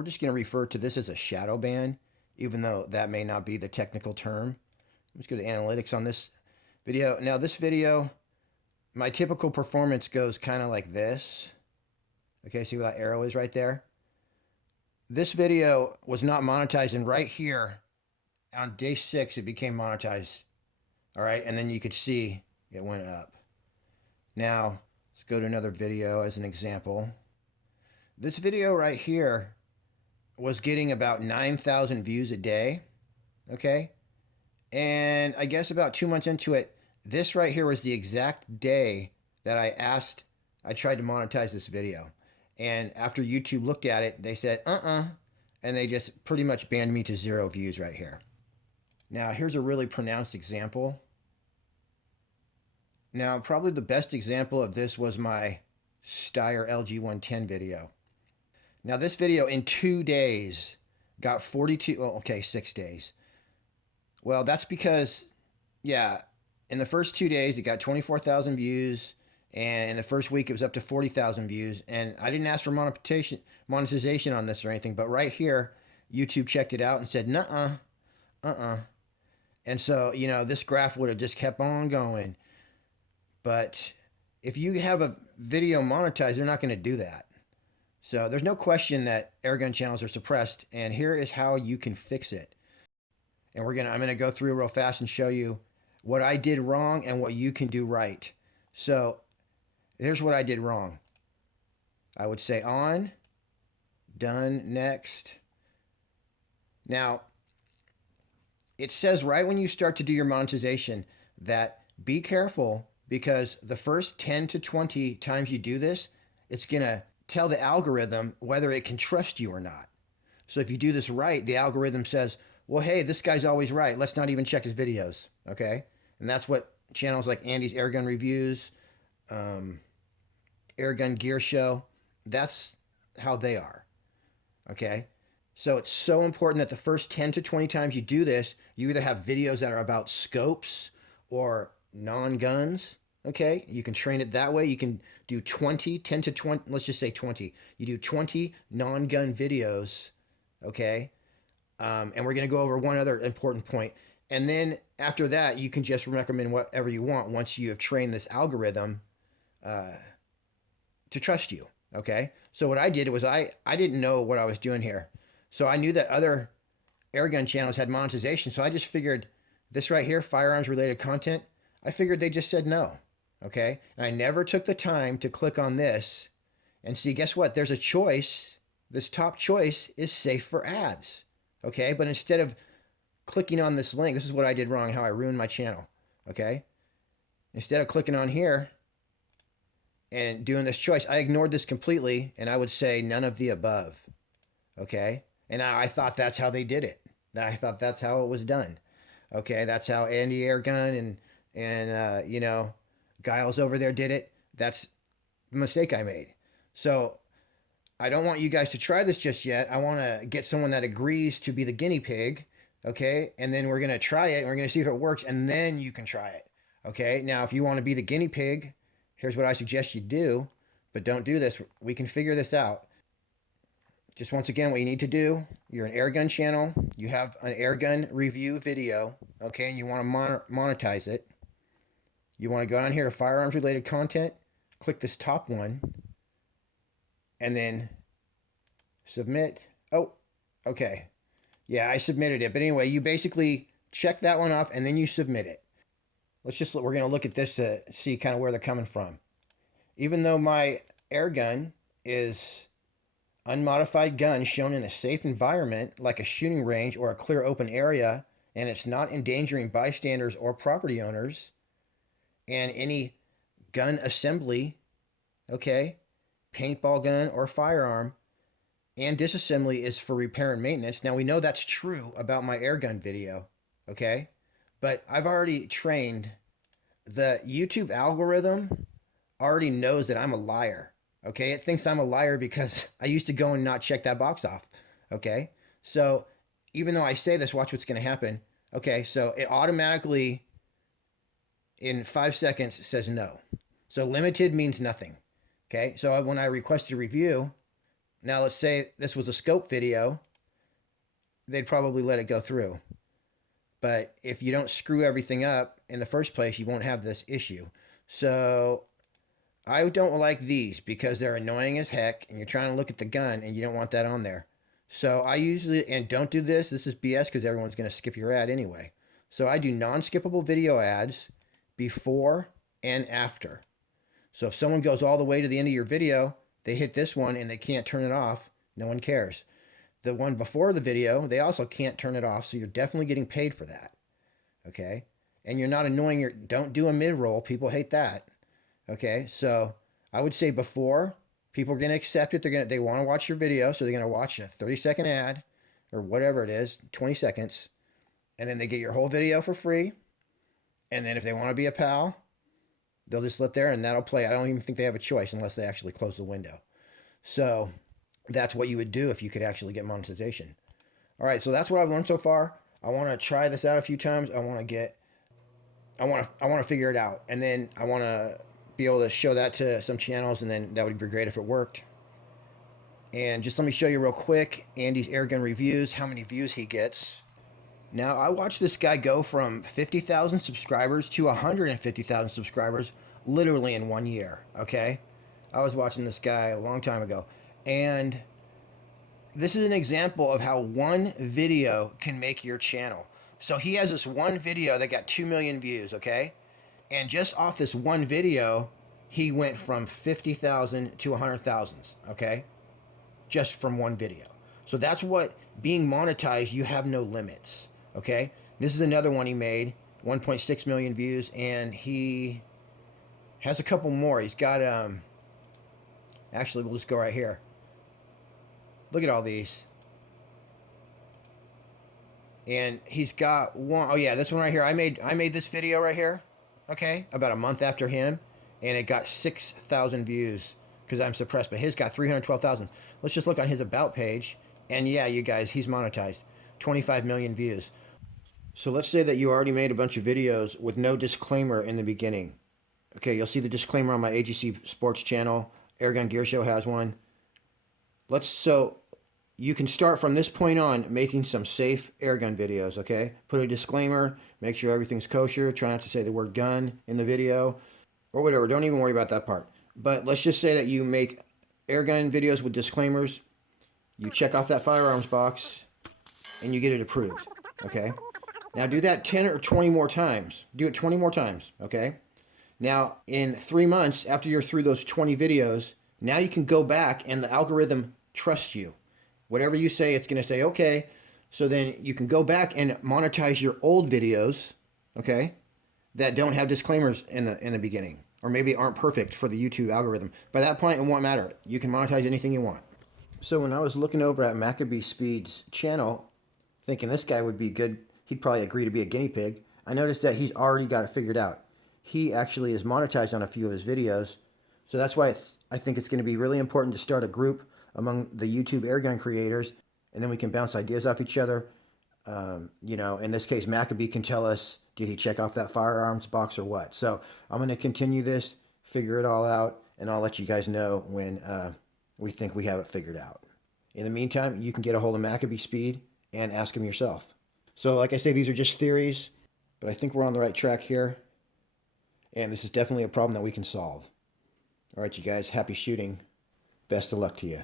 we're just going to refer to this as a shadow ban, even though that may not be the technical term. Let's go to analytics on this video. Now this video, my typical performance goes kind of like this. Okay, see where that arrow is right there? This video was not monetized, and right here on day 6 it became monetized. All right, and then you could see it went up. Now let's go to another video as an example. This video right here was getting about 9,000 views a day. Okay, and I guess about 2 months into it, this right here was the exact day that I tried to monetize this video. And after YouTube looked at it, they said, and they just pretty much banned me to 0 views right here. Now, here's a really pronounced example. Now, probably the best example of this was my Steyr LG110 video. Now, this video in 2 days got 42, well, okay, 6 days. Well, that's because, yeah, in the first 2 days, it got 24,000 views. And in the first week, it was up to 40,000 views. And I didn't ask for monetization on this or anything. But right here, YouTube checked it out and said, nuh-uh. And so, you know, this graph would have just kept on going. But if you have a video monetized, they're not going to do that. So there's no question that AIrgun channels are suppressed. And here is how you can fix it. And I'm going to go through real fast and show you what I did wrong and what you can do right. So here's what I did wrong. I would say on, done, next. Now, it says right when you start to do your monetization that be careful, because the first 10 to 20 times you do this, it's going to tell the algorithm whether it can trust you or not. So if you do this right, the algorithm says, well, hey, this guy's always right. Let's not even check his videos, okay? And that's what channels like Andy's AIrgun Reviews, AIrgun Gear Show, that's how they are, okay? So it's so important that the first 10 to 20 times you do this, you either have videos that are about scopes or non-guns, okay? You can train it that way. You can do 10 to 20, let's just say 20. You do 20 non-gun videos, okay? And we're going to go over one other important point. And then after that, you can just recommend whatever you want once you have trained this algorithm to trust you, okay? So what I did was I didn't know what I was doing here. So I knew that other AIrgun channels had monetization, so I just figured this right here, firearms-related content, I figured they just said no, okay? And I never took the time to click on this and see, guess what? There's a choice. This top choice is safe for ads, okay? But instead of clicking on this link, this is what I did wrong, how I ruined my channel, okay? Instead of clicking on here and doing this choice, I ignored this completely, and I would say none of the above, okay? And I thought that's how they did it. I thought that's how it was done, okay? That's how Andy AIrgun and you know, Giles over there did it. That's the mistake I made. So I don't want you guys to try this just yet. I want to get someone that agrees to be the guinea pig, okay? And then we're going to try it, and we're going to see if it works, and then you can try it, okay? Now, if you want to be the guinea pig, here's what I suggest you do, but don't do this. We can figure this out. Just once again, what you need to do, you're an AIrgun channel, you have an AIrgun review video, okay, and you want to monetize it. You want to go down here to firearms-related content, click this top one, and then submit. Oh, okay. Yeah, I submitted it. But anyway, you basically check that one off, and then you submit it. We're going to look at this to see kind of where they're coming from. Even though my AIrgun is unmodified gun shown in a safe environment like a shooting range or a clear open area, and it's not endangering bystanders or property owners, and any gun assembly, okay, paintball gun or firearm, and disassembly is for repair and maintenance. Now we know that's true about my AIrgun video, okay? But I've already trained, the YouTube algorithm already knows that I'm a liar, okay? It thinks I'm a liar because I used to go and not check that box off, okay? So even though I say this, watch what's going to happen. Okay, so it automatically, in 5 seconds, says no. So limited means nothing, okay? So when I request a review, Now, let's say this was a scope video, they'd probably let it go through. But if you don't screw everything up in the first place, you won't have this issue. So I don't like these because they're annoying as heck, and you're trying to look at the gun and you don't want that on there. So I usually, and don't do this, this is BS because everyone's going to skip your ad anyway. So I do non-skippable video ads before and after. So if someone goes all the way to the end of your video, they hit this one and they can't turn it off, no one cares. The one before the video, they also can't turn it off, so you're definitely getting paid for that. Okay? And you're not annoying your, don't do a mid-roll, people hate that. Okay? So I would say before, people are going to accept it, they want to watch your video, so they're going to watch a 30-second ad or whatever it is, 20 seconds, and then they get your whole video for free. And then if they want to be a pal, they'll just let there and that'll play. I don't even think they have a choice unless they actually close the window. So that's what you would do if you could actually get monetization. All right, so that's what I've learned so far. I want to try this out a few times. I want to figure it out, and then I want to be able to show that to some channels, and then that would be great if it worked. And just let me show you real quick Andy's AIrgun reviews, how many views he gets. Now, I watched this guy go from 50,000 subscribers to 150,000 subscribers literally in 1 year, okay? I was watching this guy a long time ago, and this is an example of how one video can make your channel. So he has this one video that got 2 million views, okay? And just off this one video, he went from 50,000 to 100,000, okay? Just from one video. So that's what being monetized, you have no limits, okay? This is another one he made, 1.6 million views, and he has a couple more. He's got, actually, we'll just go right here. Look at all these. And he's got one, oh yeah, this one right here. I made this video right here, okay, about a month after him, and it got 6,000 views because I'm suppressed, but his got 312,000. Let's just look on his about page, and yeah, you guys, he's monetized, 25 million views. So let's say that you already made a bunch of videos with no disclaimer in the beginning. Okay, you'll see the disclaimer on my AGC Sports channel. AIrgun Gear Show has one. So you can start from this point on making some safe AIrgun videos, okay? Put a disclaimer, make sure everything's kosher, try not to say the word gun in the video, or whatever. Don't even worry about that part. But let's just say that you make AIrgun videos with disclaimers, you check off that firearms box, and you get it approved, okay? Now do that 10 or 20 more times. Do it 20 more times, okay? Now, in 3 months, after you're through those 20 videos, now you can go back and the algorithm trusts you. Whatever you say, it's going to say, okay. So then you can go back and monetize your old videos, okay, that don't have disclaimers in the beginning, or maybe aren't perfect for the YouTube algorithm. By that point, it won't matter. You can monetize anything you want. So when I was looking over at Maccabee Speed's channel, thinking this guy would be good, he'd probably agree to be a guinea pig, I noticed that he's already got it figured out. He actually is monetized on a few of his videos. So that's why I think it's going to be really important to start a group among the YouTube AIrgun creators, and then we can bounce ideas off each other. You know, in this case, Maccabee can tell us, did he check off that firearms box or what? So I'm going to continue this, figure it all out, and I'll let you guys know when we think we have it figured out. In the meantime, you can get a hold of Maccabee Speed and ask him yourself. So like I say, these are just theories, but I think we're on the right track here, and this is definitely a problem that we can solve. All right, you guys, happy shooting. Best of luck to you.